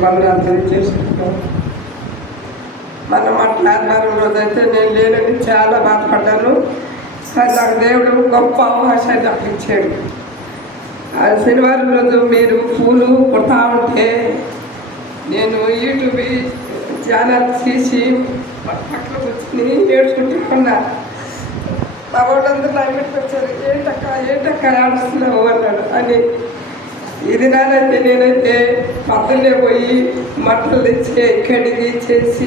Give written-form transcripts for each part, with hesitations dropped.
వందనాలు చేసుకుంటాం. మనం ఆదివారం రోజు అయితే నేను లేనని చాలా బాధపడ్డాను. కానీ నాకు దేవుడు గొప్ప అవకాశాన్ని నాకు ఇచ్చాడు. శనివారం రోజు మీరు పూలు కొడతా ఉంటే నేను యూట్యూబ్ ఛానల్ తీసి పక్కన కూర్చుని ఏడ్చుకుంటూ ఉన్నా. మా వాళ్ళందరూ నా ఇంటికి వచ్చారు. ఏంటక్క ఆడుస్తున్నావు అన్నాడు. అని ఇది నానైతే నేనైతే పక్కనే పోయి మట్టలు తెచ్చి కడిగి చేసి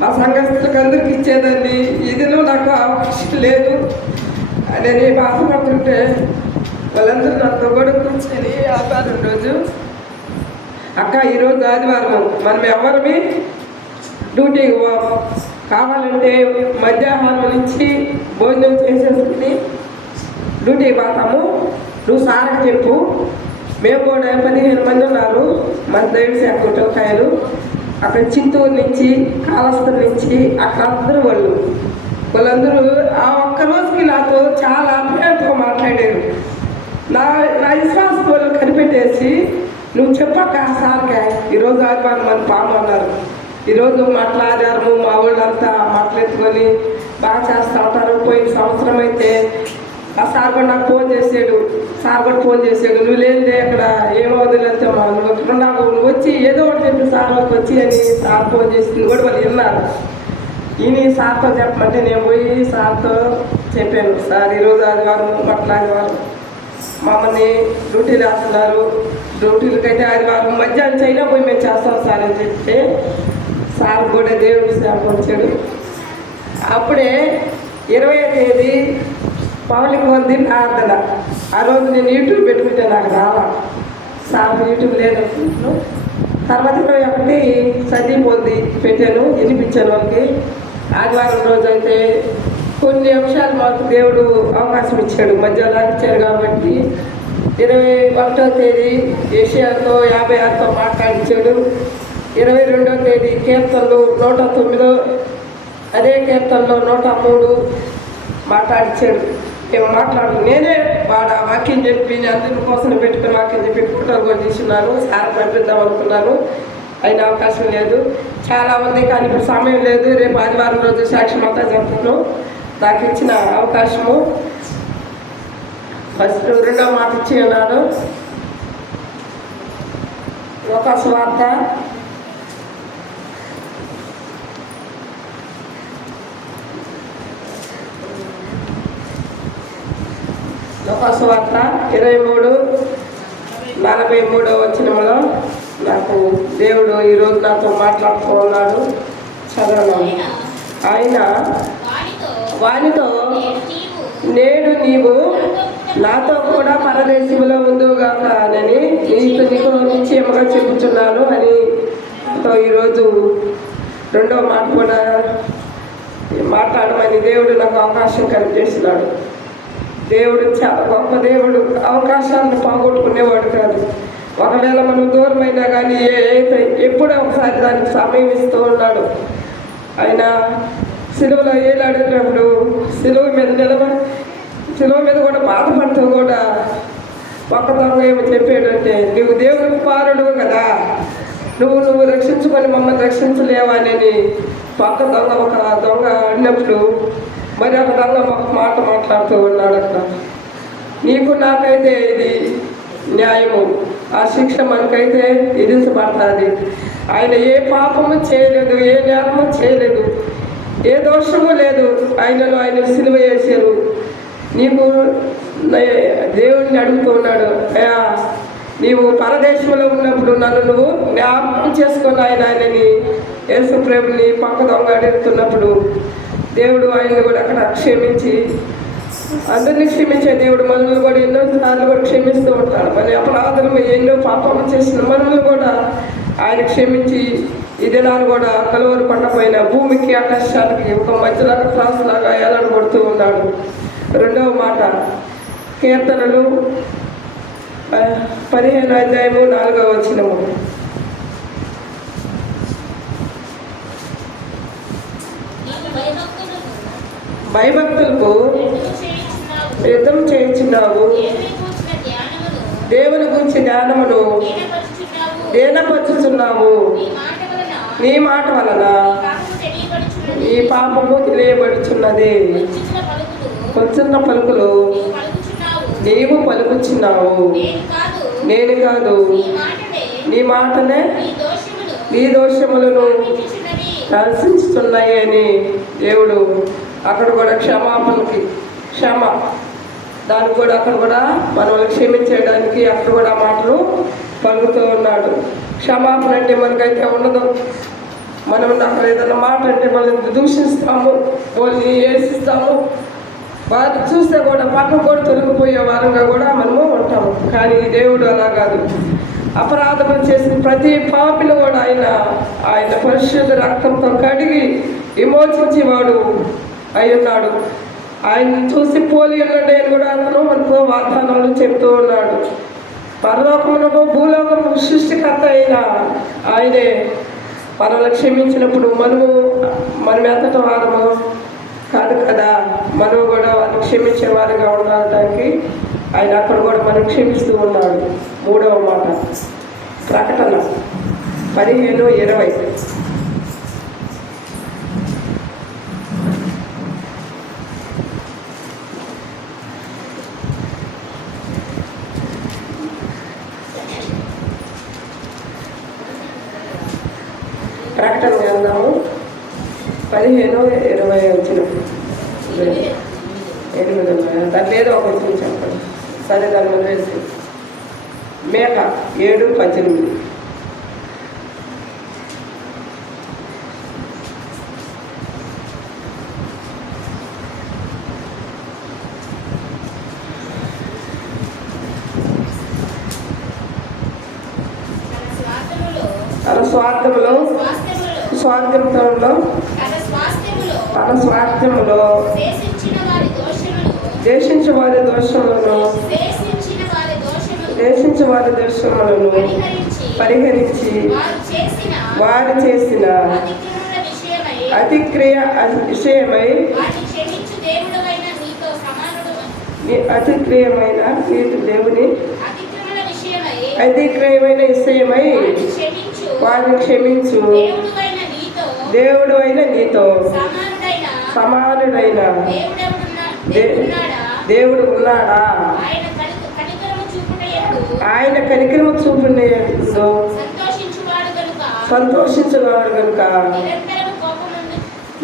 మా సంఘస్థులకు అందరికి ఇచ్చేదాన్ని. ఇదిలో నాకు అవకాశం లేదు అని బాధపడుతుంటే వాళ్ళందరూ నాతో కూడా కూర్చొని ఆదివారం రోజు అక్క ఈరోజు ఆదివారం మనం ఎవరిమి డ్యూటీకి కావాలంటే మధ్యాహ్నం నుంచి భోజనం చేసేసుకుని డ్యూటీకి పోతాము, నువ్వు సార్కి చెప్పు. మేము కూడా 15 మంది ఉన్నారు మన దైవ శాఖ కుటుంబకాయలు. అక్కడ చిత్తూరు నుంచి కాళహస్తి నుంచి అక్కడ అందరూ వాళ్ళందరూ ఆ ఒక్క రోజుకి నాతో చాలా అభిప్రాయంతో మాట్లాడారు. నా విశ్వాస వాళ్ళు కనిపెట్టేసి నువ్వు చెప్పక్క సార్కే ఈరోజు ఆదివారం మన పాము అన్నారు. ఈరోజు మాట్లాడారు. మా వాళ్ళంతా మాట్లాడుకొని బాగా చేస్తూ ఉంటారు. పోయిన సంవత్సరం అయితే ఆ సార్ కూడా నాకు ఫోన్ చేసాడు. నువ్వు లేదే అక్కడ ఏమవుతుందంటే నువ్వు వచ్చి ఏదో ఒకటి చెప్పి సార్ వచ్చి అని సార్ ఫోన్ చేసింది కూడా వాళ్ళు విన్నారు. ఈయన సార్తో చెప్పమంటే నేను పోయి సార్తో చెప్పాను. సార్ ఈరోజు ఆదివారం ఆదివారం మమ్మల్ని డ్యూటీలు వేస్తున్నారు. డ్యూటీలకైతే ఆదివారం మధ్యాహ్నం చైనా పోయి మేము చేస్తాం సార్ అని చెప్తే సార్ కూడా దేవుడి సేవ వచ్చాడు. అప్పుడే 20వ తేదీ పౌలికి ఉంది ప్రార్థన. ఆ రోజు నేను యూట్యూబ్ పెట్టుకుంటే నాకు రావా సార్ యూట్యూబ్ లేదనుకుంటున్నాను. తర్వాత 21 చదివిపోద్ది పెట్టాను, వినిపించాను వాళ్ళకి. ఆదివారం రోజు అయితే కొన్ని అంశాలు మాకు దేవుడు అవకాశం ఇచ్చాడు, మధ్యలో ఇచ్చాడు. కాబట్టి 21వ తేదీ ఏషియాతో 56తో మాట్లాడించాడు. 22వ తేదీ కీర్తనలు 109, అదే కీర్తనలో 103 మాట్లాడించాడు. మేము నేనే వాక్యం చెప్పి అందరి కోసం పెట్టుకుని వాక్యం చెప్పి ఫోటోలు కూడా తీసుకున్నాను. సార్ పంపిద్దాం అనుకున్నాను, అయిన అవకాశం లేదు. చాలామంది కానీ ఇప్పుడు సమయం లేదు. రేపు ఆదివారం రోజు సాక్ష్యం అంతా చెప్తాను. నాకు ఇచ్చిన అవకాశము ఫస్ట్ 2వ మాట ఇచ్చి ఉన్నాను. ఒక స్వార్థ 23:43 వచనంలో నాకు దేవుడు ఈరోజు నాతో మాట్లాడుతూ ఉన్నాడు. చదవను. ఆయన వానితో నేడు నీవు నాతో కూడా పరదేశంలో ఉందువుగాక అని నీకు నిశ్చయముగా చెబుతున్నాను అని ఈరోజు 2వ మాట కూడా మాట్లాడమని దేవుడు నాకు అవకాశం కల్పించేసినాడు. దేవుడు చాలా గొప్ప దేవుడు. అవకాశాలను పోగొట్టుకునేవాడు కాదు. ఒకవేళ మనం దూరమైనా కానీ ఎప్పుడో ఒకసారి దానికి సమయం ఇస్తూ ఉన్నాడు. ఆయన సిలువలో ఏలాడేటప్పుడు సిలువ మీద కూడా బాధపడుతూ కూడా ఒక్క దొంగ ఏమో చెప్పాడంటే, నువ్వు దేవుడు కుమారుడు కదా, నువ్వు రక్షించుకొని మమ్మల్ని రక్షించలేవని ఒక దొంగ అన్నప్పుడు మరి ఒక దొంగ ఒక మాట మాట్లాడుతూ ఉన్నాడు. అక్కడ నీకు నాకైతే ఇది న్యాయము, ఆ శిక్ష మనకైతే విధించబడుతుంది. ఆయన ఏ పాపము చేయలేదు, ఏ నేరము చేయలేదు, ఏ దోషము లేదు. ఆయన సిలువ చేశారు. నీకు దేవుడిని అడుగుతున్నాడు, అయ్యా నీవు పరదేశంలో ఉన్నప్పుడు నన్ను నువ్వు జ్ఞాపకం చేసుకుని ఆయనని యేసు ప్రభుని పక్క దొంగ అడుగుతున్నప్పుడు దేవుడు ఆయన్ని కూడా అక్కడ క్షమించి అందరినీ క్షమించే దేవుడు మనల్ని కూడా ఎన్నో సార్లు కూడా క్షమిస్తూ ఉంటాడు. మన అపరాధులు ఎన్నో పాపము చేసిన మనల్ని కూడా ఆయన క్షమించి ఈ దినాలు కూడా కలువరు పండపోయిన భూమికి ఆకాశానికి ఒక మధ్యలాగా క్రాస్ లాగా ఏలాడు కొడుతూ ఉన్నాడు. 2వ మాట కీర్తనలు 15:4 వచనము. భయభక్తులకు యుద్ధం చేయించున్నావు, దేవుని గురించి ధ్యానమును దేనపరుచుచున్నావు. నీ మాట వలన నీ పాపము తెలియబడుచున్నది. వచ్చిన పలుకులు నీవు పలుకుచున్నావు. నేను కాదు, నీ మాటనే నీ దోషములను దర్శించుతున్నాయి అని దేవుడు అక్కడ కూడా క్షమాపణకి దానికి కూడా అక్కడ కూడా మనల్ని క్షమించడానికి అక్కడ కూడా మాటలు పలుకుతూ ఉన్నాడు. క్షమాపణ అంటే మనకైతే ఉండదు. మనం అక్కడ ఏదైనా మాట అంటే మనల్ని దూషిస్తాము, వాళ్ళని ఏసిస్తాము, వారిని చూస్తే కూడా పక్కన కూడా తొలగిపోయే వారంగా కూడా మనము ఉంటాము. కానీ దేవుడు అలా కాదు. అపరాధం చేసిన ప్రతి పాపిని కూడా ఆయన పరిశుద్ధ రక్తంతో కడిగి విమోచించేవాడు అయి ఉన్నాడు. ఆయన చూసి పోలి ఉన్నాడు అని కూడా అతను మనతో వాగ్దానాలు చెప్తూ ఉన్నాడు. పరలోకమునకు భూలోకము సృష్టికర్త అయిన ఆయనే మనల్ని క్షమించినప్పుడు మనం ఎంతటి వారము కాదు కదా. మనం కూడా వారిని క్షమించే వారిగా ఉండడానికి ఆయన అక్కడ కూడా మనం క్షమిస్తూ ఉన్నాడు. 3వ మాట ప్రకటన 15:20. ప్రకటన గ్రంథము 15:20 వచ్చినప్పుడు 8 దాంట్లో ఏదో ఒకటి చెప్పండి. సరే దాని మీద వేసి మేక 7:18. తన స్వార్థంలో తన స్వార్థ్యములో దేశించు వారి దోషములను పరిహరించి వారు చేసిన అతిక్రియ విషయమై అతిక్రియమైన విషయమై వారిని క్షమించు. దేవుడు అయిన నీతో సమానుడైన దేవుడు ఉన్నాడా? ఆయన కనికరము చూపునేదో సంతోషించువాడు కనుక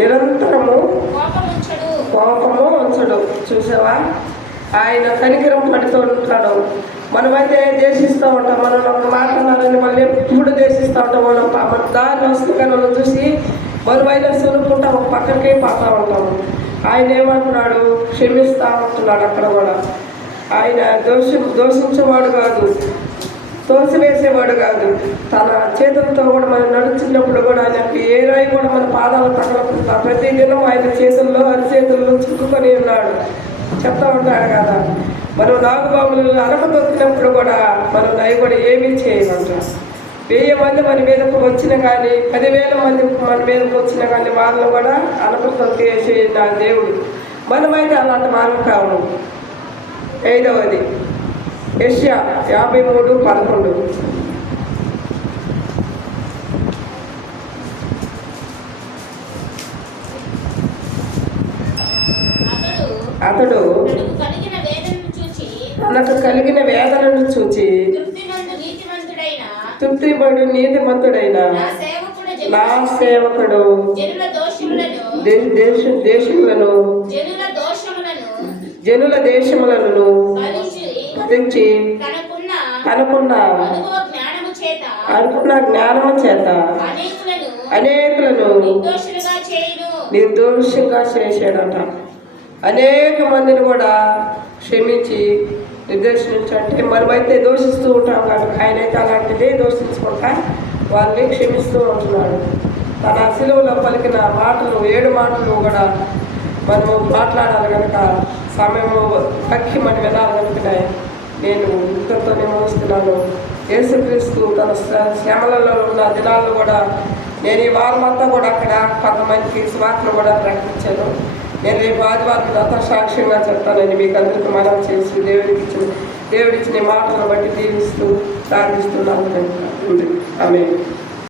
నిరంతరము కోపము ఉంచడు. చూసావా, ఆయన కనికరం పడుతూ ఉంటాడు. మనమైతే దేశిస్తూ ఉంటాం. మనం ఒక మాట్లాడాలని మళ్ళీ ఎప్పుడు దేశిస్తూ ఉంటాం. మన దారి వస్తుంది మనం చూసి మనమైనా సునుకుంటాం, ఒక పక్కకే పోతూ ఉంటాము. ఆయన ఏమంటున్నాడు? క్షమిస్తూ ఉంటున్నాడు. అక్కడ కూడా ఆయన దోషించేవాడు కాదు, తోసివేసేవాడు కాదు. తన చేతులతో కూడా మనం నడుచున్నప్పుడు కూడా ఆయనకి ఏ రాయి కూడా మన పాదాలు తగలకుండా ప్రతి దినం ఆయన చేతుల్లో అరిచేతుల్లో చిక్కుకొని ఉన్నాడు. చెప్తా ఉంటాడు కదా, మనం నాగుబాబులు అరపదొక్కినప్పుడు కూడా మనం అవి కూడా ఏమీ చేయమంటాం. 1000 మంది మన మీదకు వచ్చినా కానీ 10,000 మంది మన మీదకు వచ్చినా కానీ వాళ్ళని కూడా అరపదొక్కేసి నా దేవుడు. మనమైతే అలాంటి వారం కావు. 5వది యెషయా 53:11. అతడు తనకు కలిగిన వేదనను చూచి తృప్తిపడు నీతిమంతుడైన నా సేవకుడు జనుల దేశములను భరించి అనుకున్న జ్ఞానము చేత అనేకులను నిర్దోషంగా చేశాడట. అనేక మందిని కూడా క్షమించి నిర్దేశించంటే మనమైతే దోషిస్తూ ఉంటాం కనుక ఆయనైతే అలాంటిదే దోషించుకుంటా వాళ్ళని క్షమిస్తూ ఉంటున్నాడు. తన శిలువలో పలికిన మాటలు 7 మాటలు కూడా మనము మాట్లాడాలి కనుక సమయము పక్కి మనం వినాలి కనుక నేను ఇంతతోనే మోస్తున్నాను. యేసుక్రీస్తు తన శ్రమలలో ఉన్న దినాల్లో కూడా నేను ఈ వారం అంతా కూడా అక్కడ కొంతమందికి స్వార్థలు కూడా ప్రకటించాను. నేను రేపు ఆదివారం అంతా సాక్ష్యంగా చెప్తానని మీకు అందరికీ మనం చేసి దేవుడిచ్చిన మాటలను బట్టి దీవిస్తూ ప్రార్థిస్తున్నాను కనుక జరుగుతుంది. ఆమె